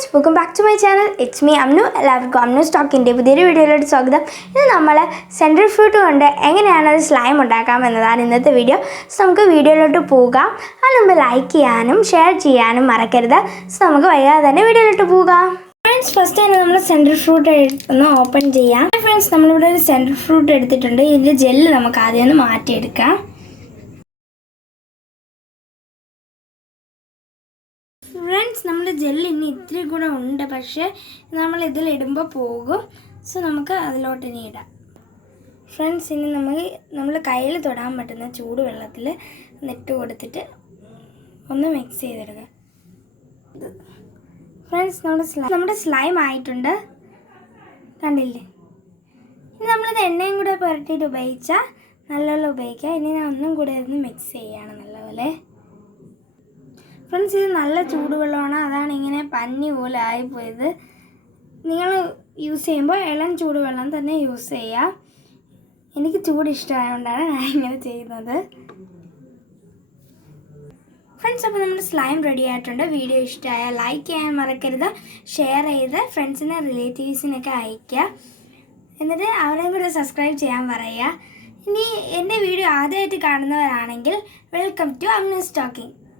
friends, welcome back to my channel. It's me Amnu. എല്ലാവർക്കും അമ്നു സ്റ്റോക്കിൻ്റെ പുതിയൊരു വീഡിയോയിലോട്ട് സ്വാഗതം. ഇത് നമ്മൾ സെൻട്രൽ ഫ്രൂട്ട് കൊണ്ട് എങ്ങനെയാണ് ഒരു സ്ലൈം ഉണ്ടാക്കാം എന്നതാണ് ഇന്നത്തെ വീഡിയോ. സോ നമുക്ക് വീഡിയോയിലോട്ട് പോകാം. അതിന് മുമ്പ് ലൈക്ക് ചെയ്യാനും ഷെയർ ചെയ്യാനും മറക്കരുത്. സോ നമുക്ക് വൈകാതെ തന്നെ വീഡിയോയിലോട്ട് പോകാം. ഫ്രണ്ട്സ്, ഫസ്റ്റ് തന്നെ നമ്മൾ സെൻട്രൽ ഫ്രൂട്ട് ഒന്ന് ഓപ്പൺ ചെയ്യാം. ഫ്രണ്ട്സ്, നമ്മളിവിടെ ഒരു സെൻട്രൽ ഫ്രൂട്ട് എടുത്തിട്ടുണ്ട്. ഇതിൻ്റെ ജെല്ല് നമുക്ക് ആദ്യം ഒന്ന് മാറ്റിയെടുക്കാം. ഫ്രണ്ട്സ്, നമ്മുടെ ജെല്ല് ഇനി ഇത്തിരി കൂടെ ഉണ്ട്, പക്ഷേ നമ്മൾ ഇതിലിടുമ്പോൾ പോകും. സോ നമുക്ക് അതിലോട്ട് ഇനി ഇടാം. ഫ്രണ്ട്സ്, ഇനി നമ്മൾ കയ്യിൽ തൊടാൻ പറ്റുന്ന ചൂടുവെള്ളത്തിൽ നെറ്റ് കൊടുത്തിട്ട് ഒന്ന് മിക്സ് ചെയ്തെടുക്കുക. ഫ്രണ്ട്സ്, നമ്മുടെ സ്ലൈം ആയിട്ടുണ്ട്, കണ്ടില്ലേ? ഇനി നമ്മളിത് എണ്ണയും കൂടെ പുരട്ടിയിട്ട് ഉപയോഗിച്ചാൽ നല്ലപോലെ ഉപയോഗിക്കാം. ഇനി ഞാൻ ഒന്നും കൂടെ ഒന്ന് മിക്സ് ചെയ്യുകയാണ് നല്ലപോലെ. ഫ്രണ്ട്സ്, ഇത് നല്ല ചൂടുവെള്ളമാണ്, അതാണ് ഇങ്ങനെ പഞ്ഞി പോലെ ആയിപ്പോയത്. നിങ്ങൾ യൂസ് ചെയ്യുമ്പോൾ ഇളം ചൂടുവെള്ളം തന്നെ യൂസ് ചെയ്യുക. എനിക്ക് ചൂട് ഇഷ്ടമായതുകൊണ്ടാണ് ഞാൻ ഇങ്ങനെ ചെയ്യുന്നത്. ഫ്രണ്ട്സ്, അപ്പോൾ നമ്മുടെ സ്ലൈം റെഡി ആയിട്ടുണ്ട്. വീഡിയോ ഇഷ്ടമായാൽ ലൈക്ക് ചെയ്യാൻ മറക്കരുത്, ഷെയർ ചെയ്ത് ഫ്രണ്ട്സിനെ റിലേറ്റീവ്സിനൊക്കെ അയയ്ക്കുക. എന്നിട്ട് അവരെയും കൂടെ സബ്സ്ക്രൈബ് ചെയ്യാൻ പറയുക. ഇനി എൻ്റെ വീഡിയോ ആദ്യമായിട്ട് കാണുന്നവരാണെങ്കിൽ വെൽക്കം ടു അമ്നു സ്റ്റോക്കിംഗ്.